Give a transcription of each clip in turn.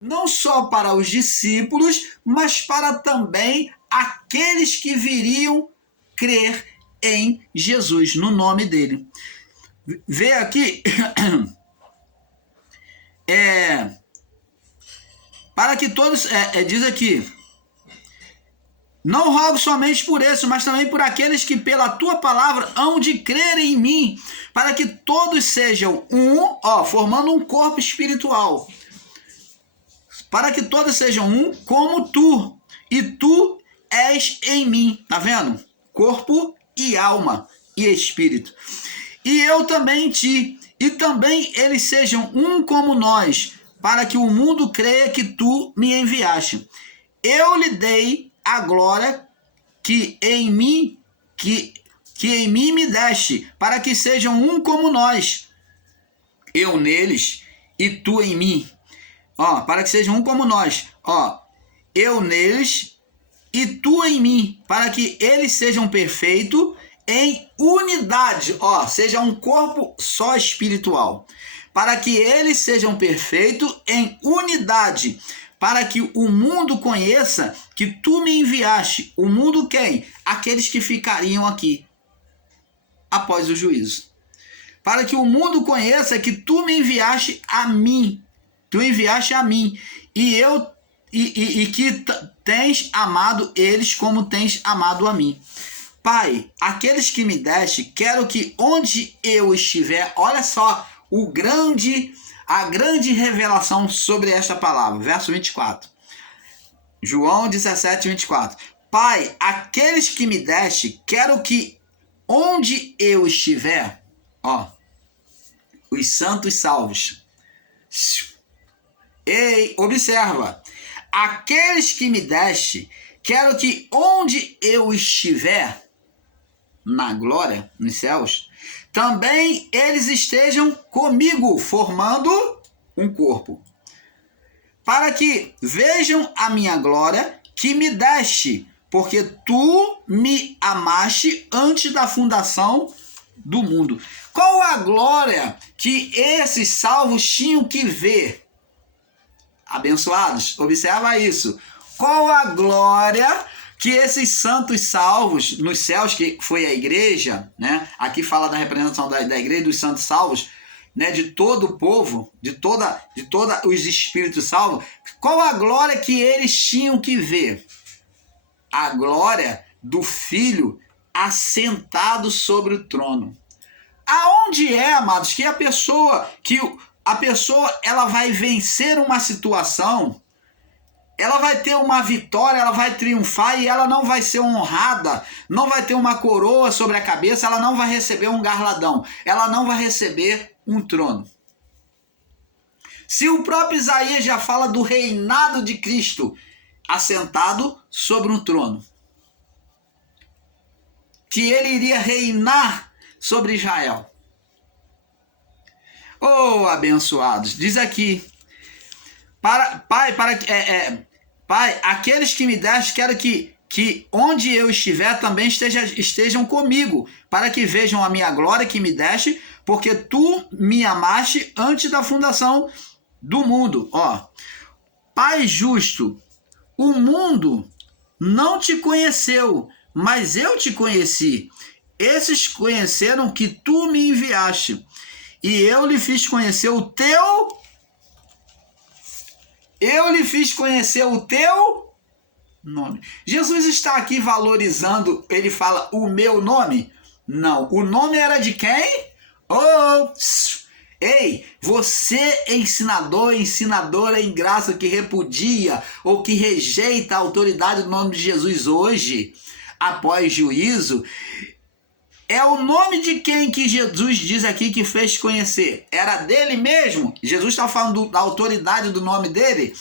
não só para os discípulos, mas para também aqueles que viriam crer em Jesus, no nome dele. Vê aqui, para que todos, diz aqui, não rogo somente por isso, mas também por aqueles que pela tua palavra hão de crer em mim, para que todos sejam um, formando um corpo espiritual. Para que todos sejam um como tu, e tu és em mim. Tá vendo? Corpo e alma e espírito. E eu também em ti, e também eles sejam um como nós, para que o mundo creia que tu me enviaste. Eu lhe dei a glória que em mim me deste, para que sejam um como nós, eu neles e tu em mim. Para que sejam um como nós. Eu neles e tu em mim, para que eles sejam perfeitos em unidade. Seja um corpo só espiritual. Para que eles sejam perfeitos em unidade, para que o mundo conheça que tu me enviaste. O mundo quem? Aqueles que ficariam aqui após o juízo. Para que o mundo conheça que tu me enviaste a mim. Tu enviaste a mim. E que tens amado eles como tens amado a mim. Pai, aqueles que me deste, quero que onde eu estiver, olha só a grande revelação sobre esta palavra. Verso 24. João 17, 24. Pai, aqueles que me deste, quero que onde eu estiver, os santos salvos. Ei, observa. Aqueles que me deste, quero que onde eu estiver, na glória, nos céus, também eles estejam comigo, formando um corpo. Para que vejam a minha glória que me deste, porque tu me amaste antes da fundação do mundo. Qual a glória que esses salvos tinham que ver? Abençoados, observa isso. Qual a glória que esses santos salvos nos céus, que foi a igreja, né? Aqui fala da representação da igreja dos santos salvos, né? De todo o povo, de toda os espíritos salvos. Qual a glória que eles tinham que ver? A glória do Filho assentado sobre o trono. Aonde amados, que a pessoa ela vai vencer uma situação, ela vai ter uma vitória, ela vai triunfar e ela não vai ser honrada, não vai ter uma coroa sobre a cabeça, ela não vai receber um garladão, ela não vai receber um trono. Se o próprio Isaías já fala do reinado de Cristo assentado sobre um trono, que ele iria reinar sobre Israel. Abençoados, diz aqui, Pai, aqueles que me deste, quero que onde eu estiver também estejam comigo, para que vejam a minha glória que me deste, porque tu me amaste antes da fundação do mundo. Pai justo, o mundo não te conheceu, mas eu te conheci. Esses conheceram que tu me enviaste, e eu lhe fiz conhecer o teu nome. Jesus está aqui valorizando, ele fala o meu nome? Não, o nome era de quem? Ei, você ensinadora em graça que repudia ou que rejeita a autoridade do nome de Jesus hoje, após juízo, é o nome de quem que Jesus diz aqui que fez conhecer? Era dele mesmo? Jesus está falando da autoridade do nome dele?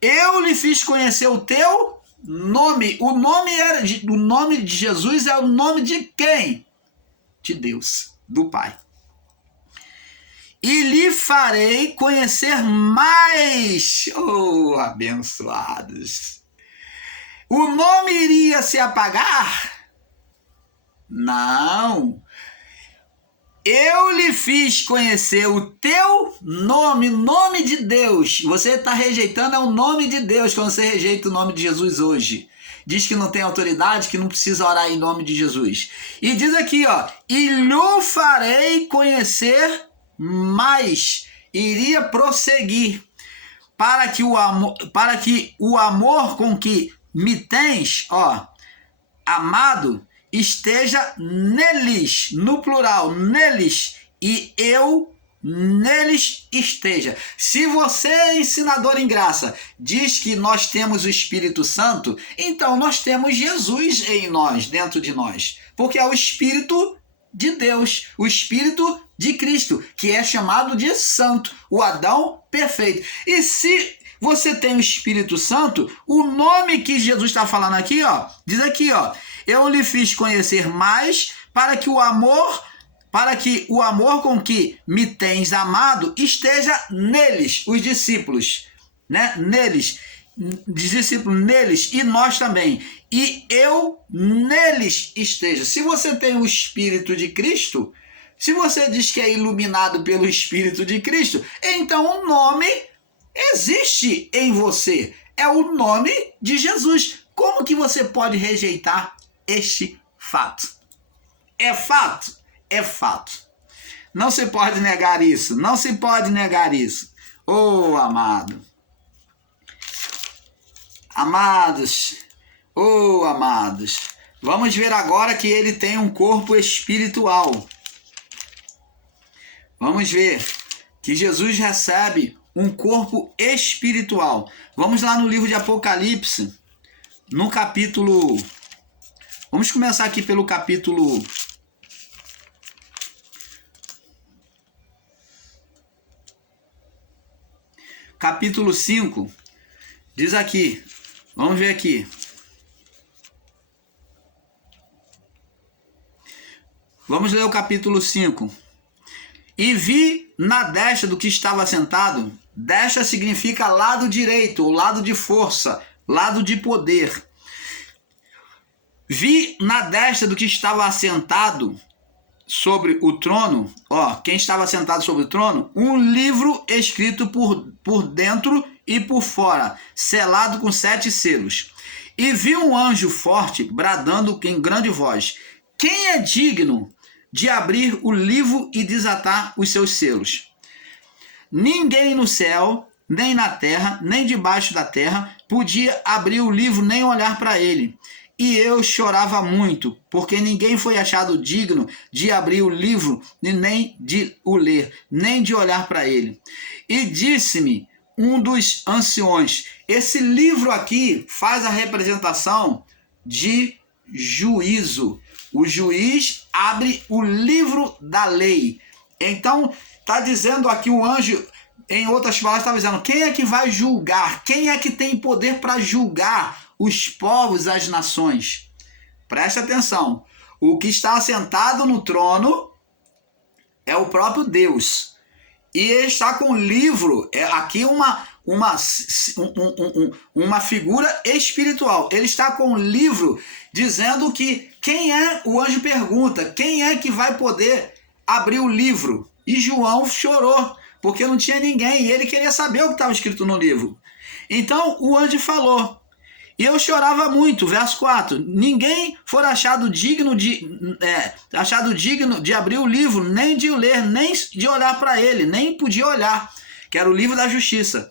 Eu lhe fiz conhecer o teu nome. O nome de Jesus é o nome de quem? De Deus, do Pai. E lhe farei conhecer mais. Abençoados. O nome iria se apagar? Não. Eu lhe fiz conhecer o teu nome, nome de Deus. Você está rejeitando o nome de Deus quando você rejeita o nome de Jesus hoje. Diz que não tem autoridade, que não precisa orar em nome de Jesus. E diz aqui, ó, e lhe farei conhecer mais. Iria prosseguir para que o amor com que me tens, ó, amado, esteja neles, no plural, neles, e eu neles esteja. Se você, ensinador em graça, diz que nós temos o Espírito Santo, então nós temos Jesus em nós, dentro de nós, porque é o Espírito de Deus, o Espírito de Cristo, que é chamado de Santo, o Adão perfeito. E se você tem o Espírito Santo, o nome que Jesus está falando aqui, ó, diz aqui, ó, eu lhe fiz conhecer mais para que o amor com que me tens amado esteja neles, os discípulos, né? Neles, discípulos neles e nós também. E eu neles esteja. Se você tem o Espírito de Cristo, se você diz que é iluminado pelo Espírito de Cristo, então o nome existe em você. É o nome de Jesus. Como que você pode rejeitar este fato? É fato? É fato. Não se pode negar isso. Não se pode negar isso. Oh, amado. Amados. Oh, amados. Vamos ver agora que ele tem um corpo espiritual. Vamos ver que Jesus recebe um corpo espiritual. Vamos lá no livro de Apocalipse, no capítulo... Vamos começar aqui pelo capítulo... Capítulo 5. Diz aqui. Vamos ver aqui. Vamos ler o capítulo 5. E vi na destra do que estava sentado, destra significa lado direito, ou lado de força, lado de poder. Vi na destra do que estava assentado sobre o trono, ó, quem estava sentado sobre o trono, um livro escrito por dentro e por fora, selado com 7 selos. E vi um anjo forte bradando em grande voz: quem é digno de abrir o livro e desatar os seus selos? Ninguém no céu, nem na terra, nem debaixo da terra, podia abrir o livro nem olhar para ele. E eu chorava muito, porque ninguém foi achado digno de abrir o livro, nem de o ler, nem de olhar para ele. E disse-me um dos anciões: esse livro aqui faz a representação de juízo. O juiz abre o livro da lei. Então, está dizendo aqui o anjo, em outras palavras, está dizendo: quem é que vai julgar? Quem é que tem poder para julgar os povos, as nações? Preste atenção. O que está assentado no trono é o próprio Deus. E ele está com o livro, é aqui uma figura espiritual. Ele está com o livro dizendo que quem é, o anjo pergunta, quem é que vai poder abrir o livro? E João chorou, porque não tinha ninguém, e ele queria saber o que estava escrito no livro. Então o anjo falou, e eu chorava muito, verso 4, ninguém for achado digno de abrir o livro, nem de o ler, nem de olhar para ele, nem podia olhar, que era o livro da justiça.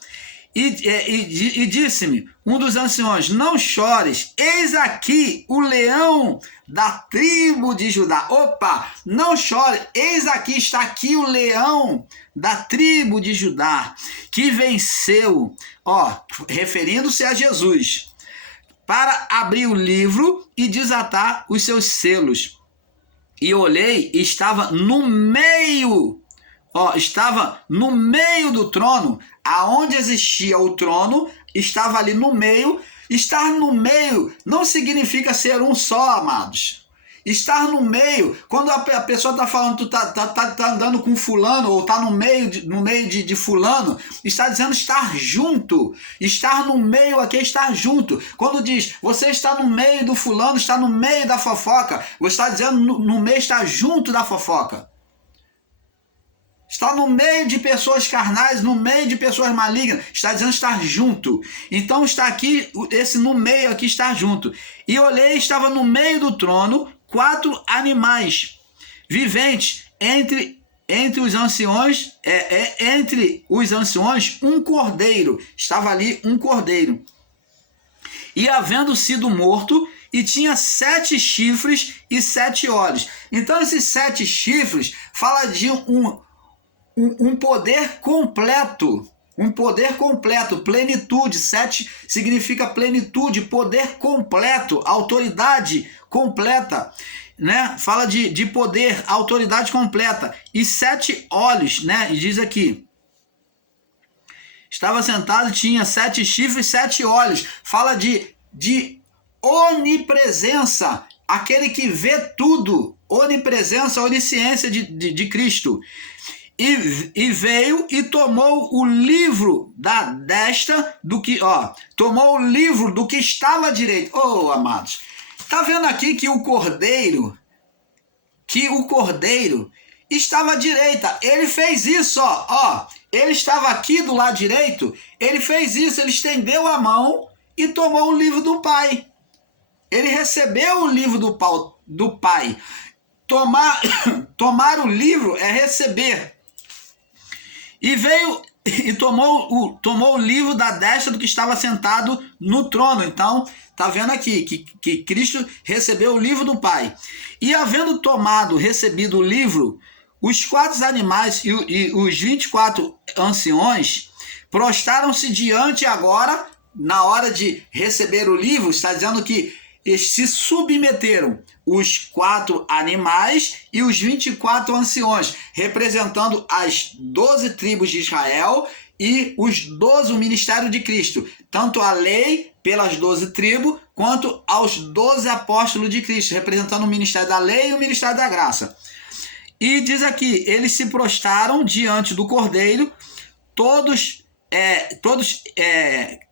E disse-me um dos anciões: não chores, eis aqui o leão da tribo de Judá. Opa, não chore, eis aqui, está aqui o leão da tribo de Judá, que venceu, ó, referindo-se a Jesus, para abrir o livro e desatar os seus selos. E olhei, e estava no meio, estava no meio do trono, aonde existia o trono, estava ali no meio. Estar no meio não significa ser um só, amados. Estar no meio, quando a pessoa está falando, tu tá andando com fulano, ou está no meio de fulano, está dizendo estar junto. Estar no meio aqui é estar junto. Quando diz, você está no meio do fulano, está no meio da fofoca, você está dizendo no meio, está junto da fofoca. Está no meio de pessoas carnais, no meio de pessoas malignas. Está dizendo estar junto. Então está aqui, esse no meio aqui, estar junto. E olhei, estava no meio do trono 4 animais viventes, entre os anciões, entre os anciões, um cordeiro. Estava ali um cordeiro. E havendo sido morto, e tinha 7 chifres e 7 olhos. Então esses 7 chifres fala de um poder completo, plenitude. 7 significa plenitude, poder completo, autoridade completa, né? Fala de poder, autoridade completa. E 7 olhos, né? E diz aqui, estava sentado, tinha 7 chifres e 7 olhos. Fala de onipresença, aquele que vê tudo, onipresença, onisciência de Cristo. E veio e tomou o livro da destra do que, tomou o livro do que estava à direita. Oh, amados, tá vendo aqui que o cordeiro estava à direita? Ele fez isso, ele estava aqui do lado direito, ele fez isso, ele estendeu a mão e tomou o livro do Pai. Ele recebeu o livro do Pai. Tomar o livro é receber. E veio e tomou o livro da destra do que estava sentado no trono. Então, tá vendo aqui que Cristo recebeu o livro do Pai. E havendo recebido o livro, os 4 animais e os 24 anciões prostraram-se diante agora, na hora de receber o livro. Está dizendo que se submeteram os 4 animais e os 24 anciões, representando as 12 tribos de Israel e o ministério de Cristo, tanto a lei pelas 12 tribos, quanto aos 12 apóstolos de Cristo, representando o ministério da lei e o ministério da graça. E diz aqui, eles se prostraram diante do Cordeiro,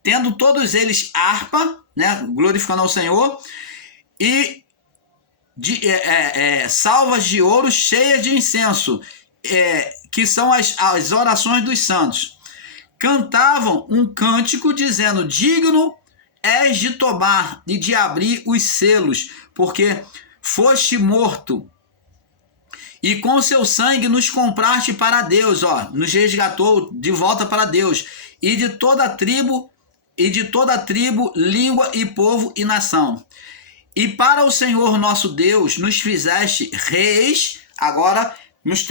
tendo todos eles harpa, né, glorificando ao Senhor, e salvas de ouro cheias de incenso, que são as orações dos santos. Cantavam um cântico dizendo: digno és de tomar e de abrir os selos, porque foste morto, e com seu sangue nos compraste para Deus, nos resgatou de volta para Deus, e de toda tribo, língua e povo e nação. E para o Senhor nosso Deus nos fizeste reis, agora nos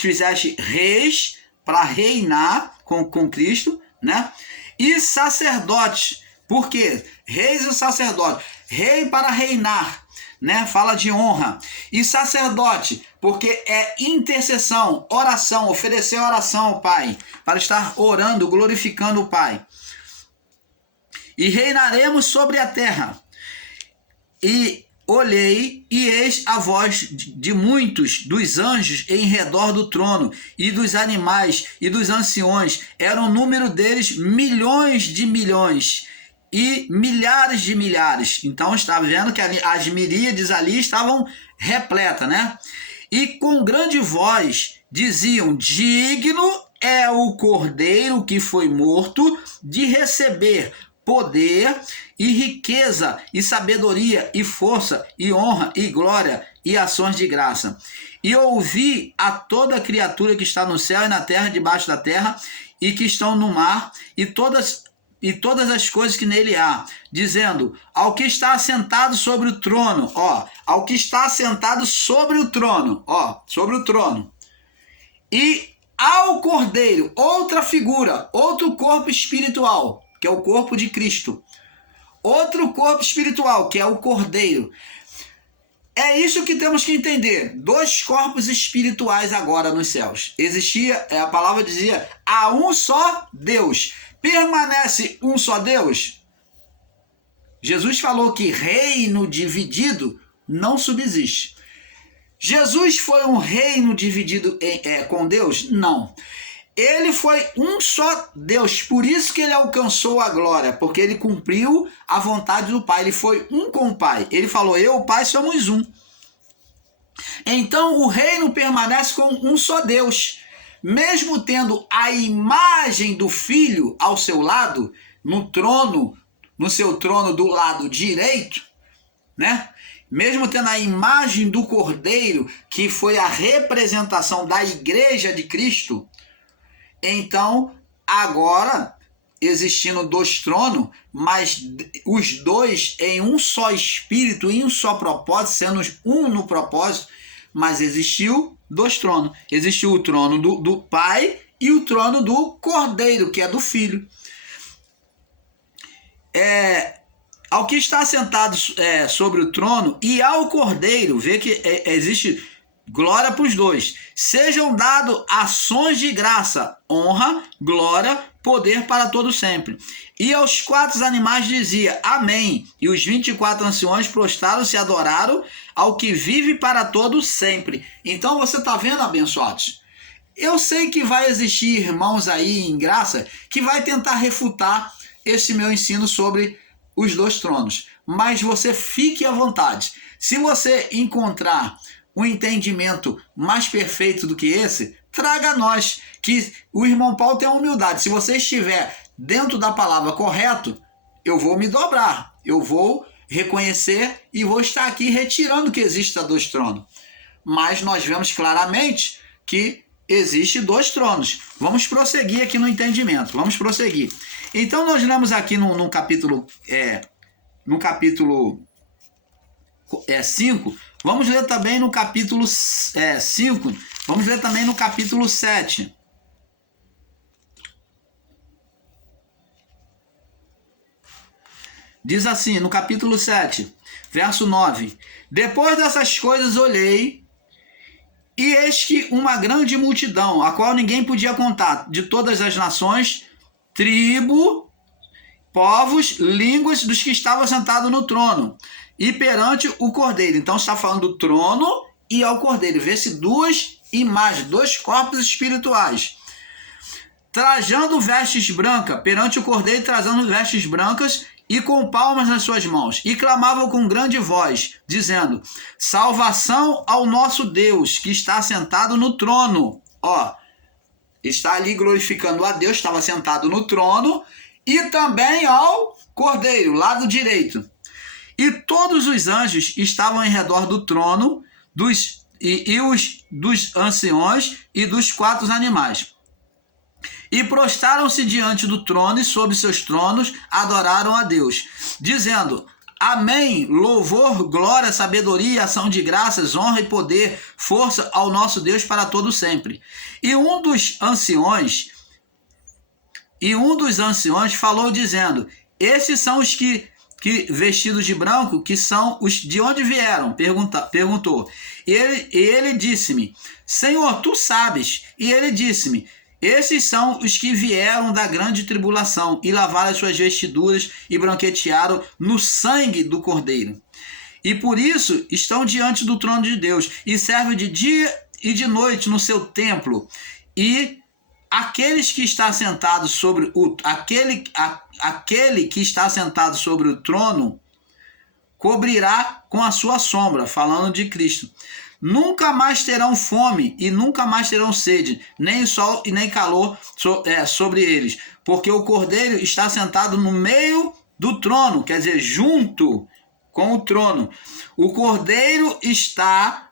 fizeste reis para reinar com Cristo, né? E sacerdotes, porque reis e sacerdotes, rei para reinar, né? Fala de honra. E sacerdote, porque é intercessão, oração, oferecer oração ao Pai, para estar orando, glorificando o Pai. E reinaremos sobre a terra. E olhei, e eis a voz de muitos dos anjos em redor do trono, e dos animais, e dos anciões. Era o número deles milhões de milhões, e milhares de milhares. Então estava vendo que as miríades ali estavam repletas, né? E com grande voz diziam: digno é o Cordeiro que foi morto de receber poder e riqueza e sabedoria e força e honra e glória e ações de graça. E ouvi a toda criatura que está no céu e na terra, debaixo da terra, e que estão no mar, e todas as coisas que nele há, dizendo: ao que está assentado sobre o trono, ao que está assentado sobre o trono, e ao Cordeiro, outra figura, outro corpo espiritual, que é o corpo de Cristo, outro corpo espiritual, que é o Cordeiro. É isso que temos que entender. 2 corpos espirituais agora nos céus. Existia, a palavra dizia, há um só Deus. Permanece um só Deus? Jesus falou que reino dividido não subsiste. Jesus foi um reino dividido com Deus? Não. Ele foi um só Deus, por isso que ele alcançou a glória, porque ele cumpriu a vontade do Pai, ele foi um com o Pai. Ele falou: eu e o Pai somos um. Então o reino permanece com um só Deus, mesmo tendo a imagem do Filho ao seu lado, no trono, no seu trono do lado direito, né? Mesmo tendo a imagem do Cordeiro, que foi a representação da Igreja de Cristo, então agora, existindo 2 tronos, mas os 2 em um só espírito, em um só propósito, sendo um no propósito, mas existiu 2 tronos. Existiu o trono do Pai e o trono do Cordeiro, que é do Filho. Ao que está sentado sobre o trono e ao Cordeiro, vê que existe glória para os 2. Sejam dados ações de graça, honra, glória, poder para todo sempre. E aos 4 animais dizia, amém. E os 24 anciões prostraram-se e adoraram ao que vive para todo sempre. Então você está vendo, abençoados? Eu sei que vai existir irmãos aí em graça que vai tentar refutar esse meu ensino sobre os 2 tronos. Mas você fique à vontade. Se você encontrar um entendimento mais perfeito do que esse, traga a nós, que o irmão Paulo tem a humildade. Se você estiver dentro da palavra correto, eu vou me dobrar, eu vou reconhecer e vou estar aqui retirando que exista 2 tronos. Mas nós vemos claramente que existe 2 tronos. Vamos prosseguir aqui no entendimento, vamos prosseguir. Então nós lemos aqui no capítulo 5, vamos ler também no capítulo 5, vamos ler também no capítulo 7. Diz assim, no capítulo 7, verso 9: Depois dessas coisas olhei, e eis que uma grande multidão, a qual ninguém podia contar, de todas as nações, tribo, povos, línguas, dos que estavam sentados no trono e perante o Cordeiro. Então está falando do trono e ao Cordeiro. Vê-se 2 imagens, 2 corpos espirituais. Trajando vestes brancas, perante o Cordeiro, trazendo vestes brancas e com palmas nas suas mãos. E clamavam com grande voz, dizendo, salvação ao nosso Deus, que está sentado no trono. Ó, está ali glorificando a Deus, estava sentado no trono, e também ao Cordeiro, lado direito. E todos os anjos estavam em redor do trono, dos anciões e dos 4 animais. E prostraram-se diante do trono e sobre seus tronos adoraram a Deus, dizendo, amém, louvor, glória, sabedoria, ação de graças, honra e poder, força ao nosso Deus para todo sempre. E um dos anciões falou dizendo, esses são os que vestidos de branco, que são os de onde vieram? Perguntou. E ele disse-me, Senhor, tu sabes. E ele disse-me, esses são os que vieram da grande tribulação e lavaram as suas vestiduras e branquetearam no sangue do Cordeiro. E por isso estão diante do trono de Deus e servem de dia e de noite no seu templo. E aqueles que está sentado sobre aquele que está sentado sobre o trono cobrirá com a sua sombra, falando de Cristo. Nunca mais terão fome e nunca mais terão sede, nem sol e nem calor sobre eles, porque o Cordeiro está sentado no meio do trono, quer dizer, junto com o trono. O Cordeiro está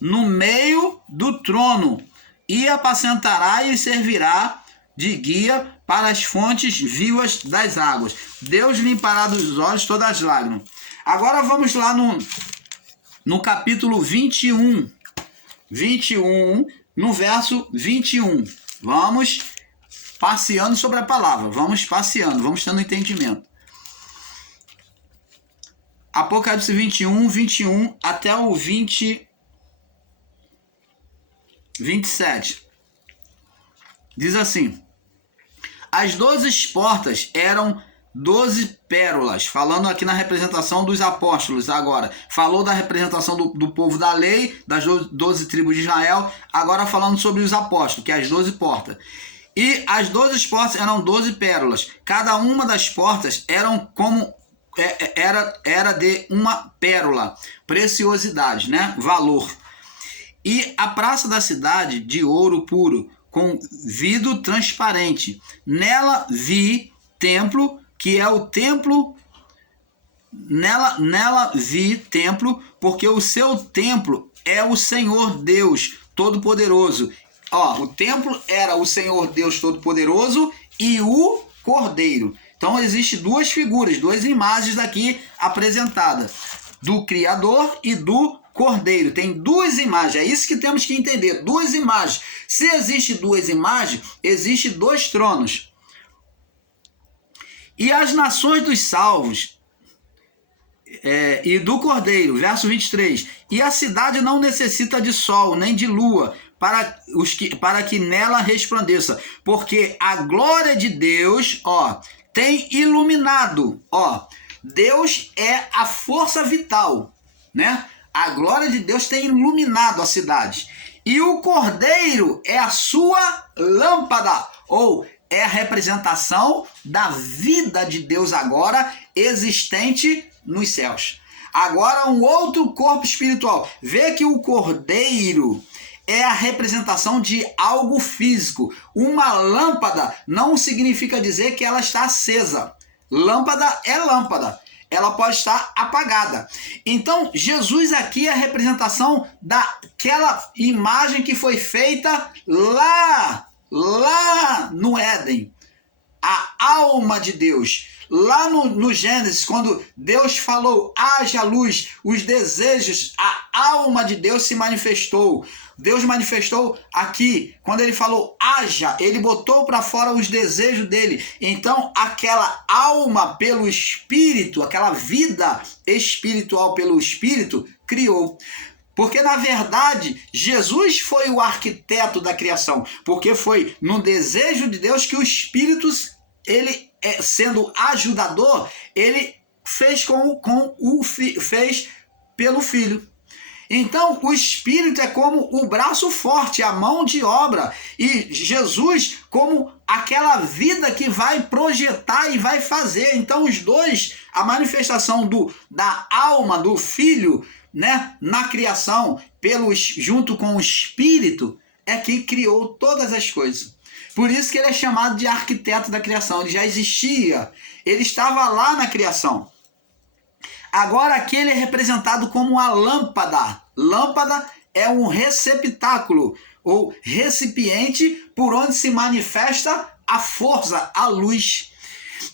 no meio do trono e apacentará e servirá de guia para as fontes vivas das águas. Deus limpará dos olhos todas as lágrimas. Agora vamos lá no capítulo 21, no verso 21. Vamos passeando sobre a palavra, vamos tendo entendimento. Apocalipse 21 até o 27. Diz assim, as 12 portas eram 12 pérolas, falando aqui na representação dos apóstolos agora. Falou da representação do povo da lei, das 12 tribos de Israel, agora falando sobre os apóstolos, que é as 12 portas. E as 12 portas eram 12 pérolas. Cada uma das portas era de uma pérola, preciosidade, né? Valor. E a praça da cidade de ouro puro, com vidro transparente. Nela vi templo, que é o templo. Nela vi templo, porque o seu templo é o Senhor Deus Todo-Poderoso. O templo era o Senhor Deus Todo-Poderoso e o Cordeiro. Então existem duas figuras, duas imagens aqui apresentadas, do Criador e do Cordeiro. Tem duas imagens, é isso que temos que entender, duas imagens. Se existe duas imagens, existe dois tronos. E as nações dos salvos, e do Cordeiro, verso 23, e a cidade não necessita de sol, nem de lua, para que nela resplandeça, porque a glória de Deus, tem iluminado, Deus é a força vital, né? A glória de Deus tem iluminado a cidade. E o Cordeiro é a sua lâmpada, ou é a representação da vida de Deus agora existente nos céus. Agora um outro corpo espiritual. Vê que o Cordeiro é a representação de algo físico. Uma lâmpada não significa dizer que ela está acesa. Lâmpada é lâmpada. Ela pode estar apagada. Então, Jesus aqui é a representação daquela imagem que foi feita lá no Éden. A alma de Deus. Lá no Gênesis, quando Deus falou, haja luz, os desejos, a alma de Deus se manifestou. Deus manifestou aqui, quando ele falou haja, ele botou para fora os desejos dele. Então, aquela alma pelo Espírito, aquela vida espiritual pelo Espírito, criou. Porque, na verdade, Jesus foi o arquiteto da criação, porque foi no desejo de Deus que o Espírito, ele sendo ajudador, ele fez fez pelo Filho. Então, o Espírito é como o braço forte, a mão de obra, e Jesus como aquela vida que vai projetar e vai fazer. Então, os dois, a manifestação da alma do Filho, né, na criação, junto com o Espírito, é que criou todas as coisas. Por isso que ele é chamado de arquiteto da criação. Ele já existia, ele estava lá na criação. Agora aqui ele é representado como a lâmpada. Lâmpada é um receptáculo ou recipiente por onde se manifesta a força, a luz.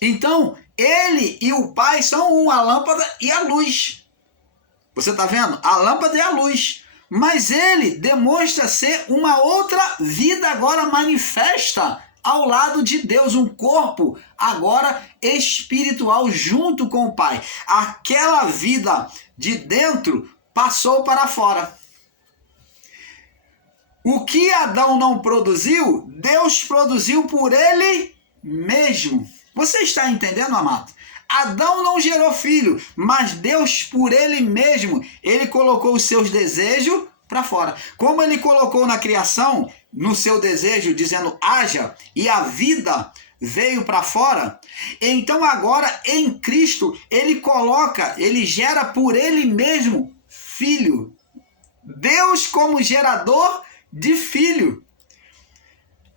Então, ele e o Pai são uma lâmpada e a luz. Você está vendo? A lâmpada e a luz. Mas ele demonstra ser uma outra vida agora manifesta ao lado de Deus, um corpo agora espiritual junto com o Pai. Aquela vida de dentro passou para fora. O que Adão não produziu, Deus produziu por ele mesmo. Você está entendendo, amado? Adão não gerou filho, mas Deus por ele mesmo, ele colocou os seus desejos para fora. Como ele colocou na criação, no seu desejo, dizendo haja, e a vida veio para fora, então agora em Cristo, ele gera por ele mesmo filho. Deus como gerador de filho.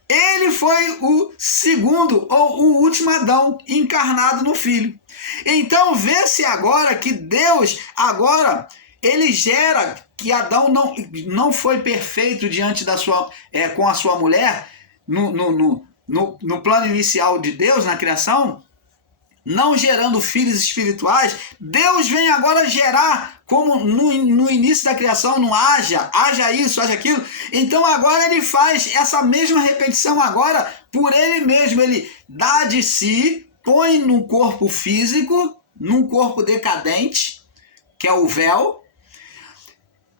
Ele foi o segundo ou o último Adão encarnado no Filho. Então vê-se agora que Deus agora ele gera que Adão não foi perfeito diante da com a sua mulher no plano inicial de Deus na criação, não gerando filhos espirituais. Deus vem agora gerar, como no início da criação, não haja isso, haja aquilo. Então agora ele faz essa mesma repetição agora por ele mesmo. Ele dá de si, põe num corpo físico, num corpo decadente, que é o véu,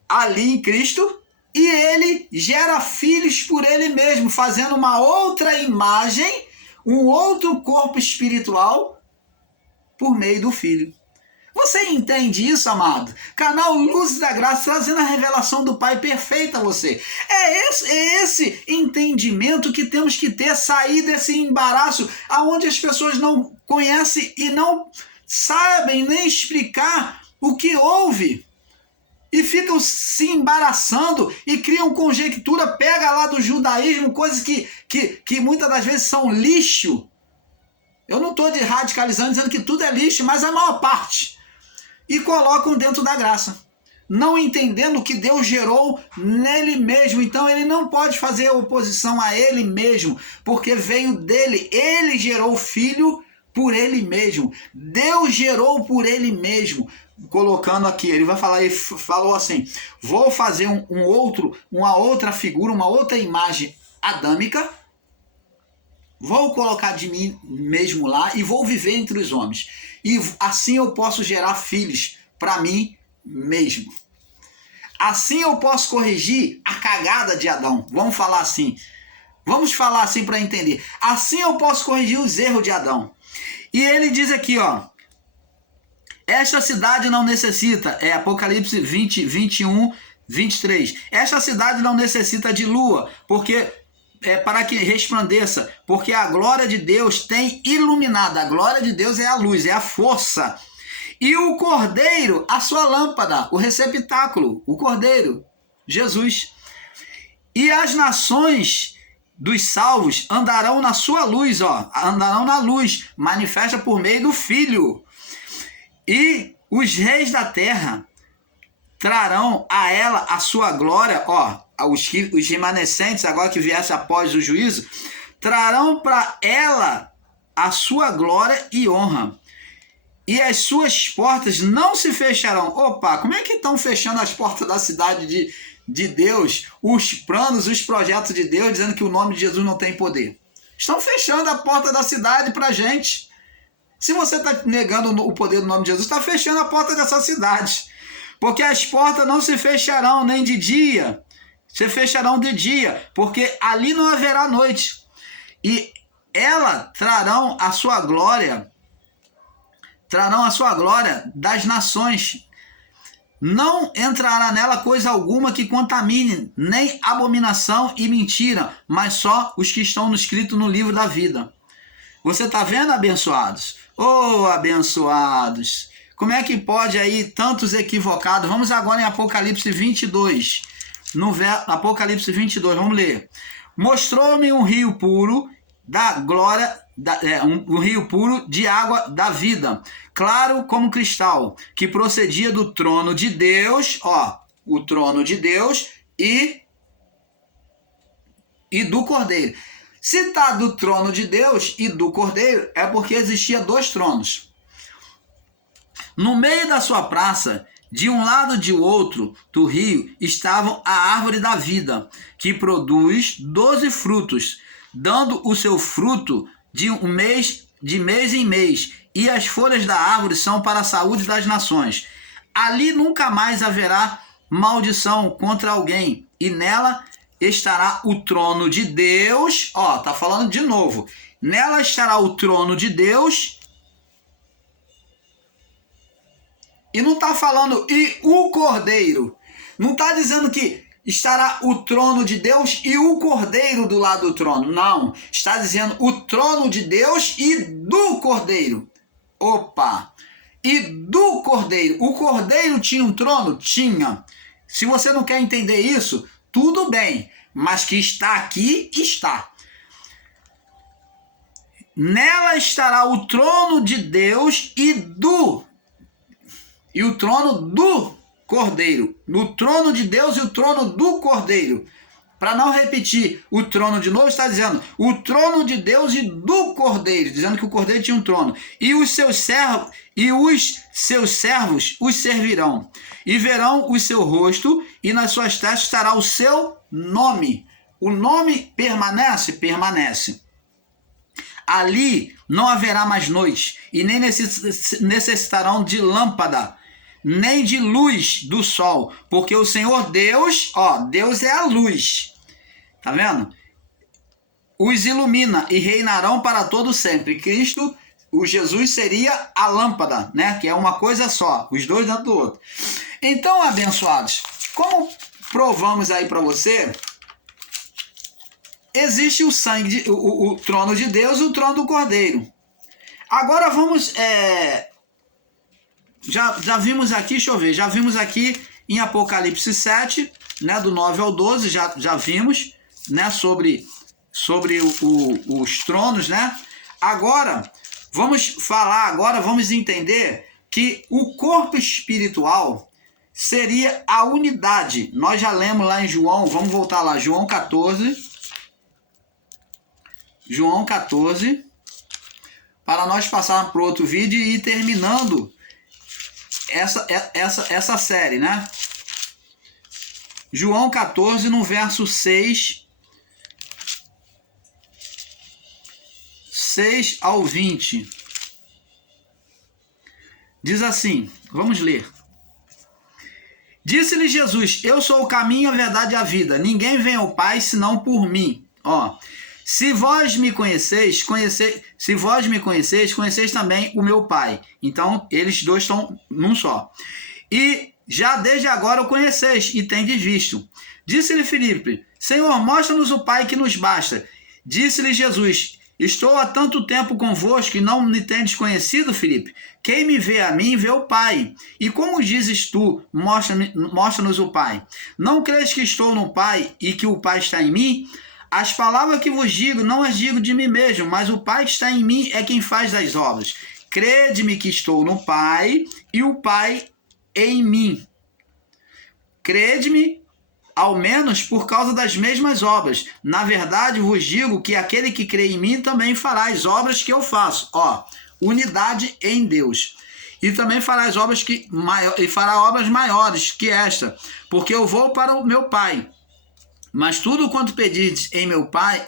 ali em Cristo, e ele gera filhos por ele mesmo, fazendo uma outra imagem, um outro corpo espiritual, por meio do Filho. Você entende isso, amado? Canal Luzes da Graça, trazendo a revelação do Pai perfeita a você. É esse entendimento que temos que ter, sair desse embaraço, aonde as pessoas não conhecem e não sabem nem explicar o que houve. e ficam se embaraçando e criam conjectura, pega lá do judaísmo, coisas que muitas das vezes são lixo. Eu não estou radicalizando, dizendo que tudo é lixo, mas a maior parte. E colocam dentro da graça, não entendendo que Deus gerou nele mesmo. Então ele não pode fazer oposição a ele mesmo, porque veio dele. Ele gerou o filho por ele mesmo. Deus gerou por ele mesmo. Colocando aqui, ele vai falar, ele falou assim: vou fazer uma outra figura, uma outra imagem adâmica, vou colocar de mim mesmo lá e vou viver entre os homens. E assim eu posso gerar filhos para mim mesmo. Assim eu posso corrigir a cagada de Adão. Vamos falar assim. Vamos falar assim para entender. Assim eu posso corrigir os erros de Adão. E ele diz aqui, ó: esta cidade não necessita, Apocalipse 20, 21, 23. Esta cidade não necessita de lua, porque para que resplandeça, porque a glória de Deus tem iluminado. A glória de Deus é a luz, é a força. E o Cordeiro, a sua lâmpada, o receptáculo, o Cordeiro, Jesus. E as nações dos salvos andarão na sua luz, andarão na luz, manifesta por meio do Filho. E os reis da terra trarão a ela a sua glória, os remanescentes, agora que viesse após o juízo, trarão para ela a sua glória e honra. E as suas portas não se fecharão. Opa, como é que estão fechando as portas da cidade de Deus? Os planos, os projetos de Deus, dizendo que o nome de Jesus não tem poder. Estão fechando a porta da cidade para a gente. Se você está negando o poder do nome de Jesus, está fechando a porta dessa cidade. Porque as portas não se fecharão nem de dia, se fecharão de dia, porque ali não haverá noite. E ela trarão a sua glória das nações. Não entrará nela coisa alguma que contamine, nem abominação e mentira, mas só os que estão escritos no livro da vida. Você está vendo, abençoados? Oh, abençoados! Como é que pode aí tantos equivocados? Vamos agora em Apocalipse 22. Apocalipse 22, vamos ler. Mostrou-me um rio puro da glória, um rio puro de água da vida, claro como cristal, que procedia do trono de Deus, o trono de Deus e do Cordeiro. Se está do trono de Deus e do Cordeiro, é porque existia dois tronos. No meio da sua praça, de um lado e de outro do rio, estavam a árvore da vida, que produz 12 frutos, dando o seu fruto de mês em mês, e as folhas da árvore são para a saúde das nações. Ali nunca mais haverá maldição contra alguém, e nela estará o trono de Deus. Tá falando de novo. Nela estará o trono de Deus. E não está falando e o Cordeiro. Não está dizendo que estará o trono de Deus e o Cordeiro do lado do trono. Não. Está dizendo o trono de Deus e do Cordeiro. Opa! E do Cordeiro. O Cordeiro tinha um trono? Tinha. Se você não quer entender isso, tudo bem. Mas que está aqui, está. Nela estará o trono de Deus e o trono do Cordeiro. No trono de Deus e o trono do Cordeiro. Para não repetir o trono de novo, está dizendo o trono de Deus e do Cordeiro, dizendo que o Cordeiro tinha um trono. E os seus servos os servirão, e verão o seu rosto, e nas suas testas estará o seu nome. O nome permanece? Permanece. Ali não haverá mais noite, e nem necessitarão de lâmpada, nem de luz do sol, porque o Senhor Deus, Deus é a luz, tá vendo? Os ilumina e reinarão para todo sempre. Cristo, o Jesus, seria a lâmpada, né? Que é uma coisa só, os dois dentro do outro. Então, abençoados, como provamos aí para você, existe o sangue, o trono de Deus e o trono do Cordeiro. Agora vamos... Já vimos aqui, deixa eu ver, já vimos aqui em Apocalipse 7, né, do 9 ao 12, já vimos, né, sobre os tronos, né? Agora, vamos entender que o corpo espiritual seria a unidade. Nós já lemos lá em João, vamos voltar lá, João 14, para nós passarmos para o outro vídeo e ir terminando essa série, né? João 14, no verso 6 ao 20. Diz assim, vamos ler. Disse-lhe Jesus, eu sou o caminho, a verdade e a vida. Ninguém vem ao Pai senão por mim. Ó, se vós me conheceis, conheceis também o meu Pai. Então, eles dois estão num só. E já desde agora o conheceis e tendes visto. Disse-lhe Filipe, Senhor, mostra-nos o Pai que nos basta. Disse-lhe Jesus, estou há tanto tempo convosco e não me tendes conhecido, Filipe? Quem me vê a mim, vê o Pai. E como dizes tu, mostra-nos o Pai? Não crês que estou no Pai e que o Pai está em mim? As palavras que vos digo, não as digo de mim mesmo, mas o Pai que está em mim é quem faz as obras. Crede-me que estou no Pai e o Pai em mim. Crede-me, ao menos por causa das mesmas obras. Na verdade, vos digo que aquele que crê em mim também fará as obras que eu faço. Ó, unidade em Deus. E também fará as obras e fará obras maiores que esta, porque eu vou para o meu Pai. Mas tudo quanto pedirdes em meu Pai,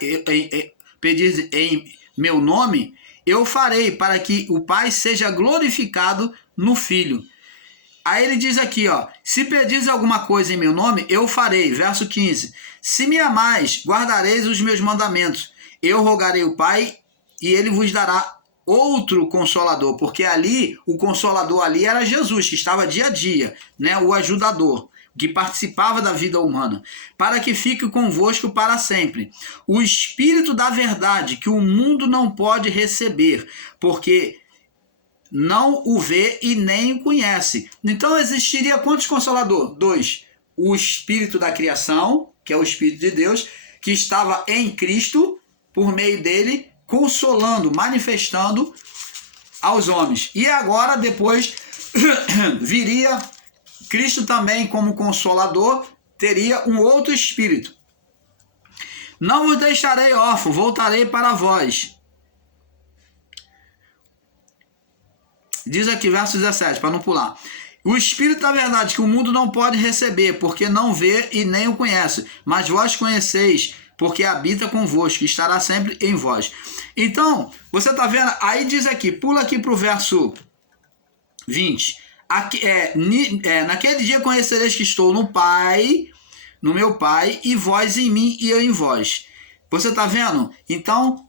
pedirdes em meu nome, eu farei para que o Pai seja glorificado no Filho. Aí ele diz aqui, ó, se pedires alguma coisa em meu nome, eu farei. Verso 15. Se me amais, guardareis os meus mandamentos. Eu rogarei o Pai e ele vos dará outro Consolador. Porque ali, o Consolador ali era Jesus, que estava dia a dia, né, o ajudador, que participava da vida humana, para que fique convosco para sempre. O Espírito da verdade, que o mundo não pode receber, porque não o vê e nem o conhece. Então existiria quantos consoladores? 2. O Espírito da criação, que é o Espírito de Deus, que estava em Cristo, por meio dele, consolando, manifestando aos homens. E agora, depois, viria Cristo também como consolador, teria um outro Espírito. Não vos deixarei órfão, voltarei para vós. Diz aqui, verso 17, para não pular. O Espírito da verdade, que o mundo não pode receber, porque não vê e nem o conhece. Mas vós conheceis, porque habita convosco, e estará sempre em vós. Então, você está vendo? Aí diz aqui, pula aqui para o verso 20. Aqui, naquele dia conhecereis que estou no Pai, no meu Pai, e vós em mim e eu em vós. Você está vendo? Então,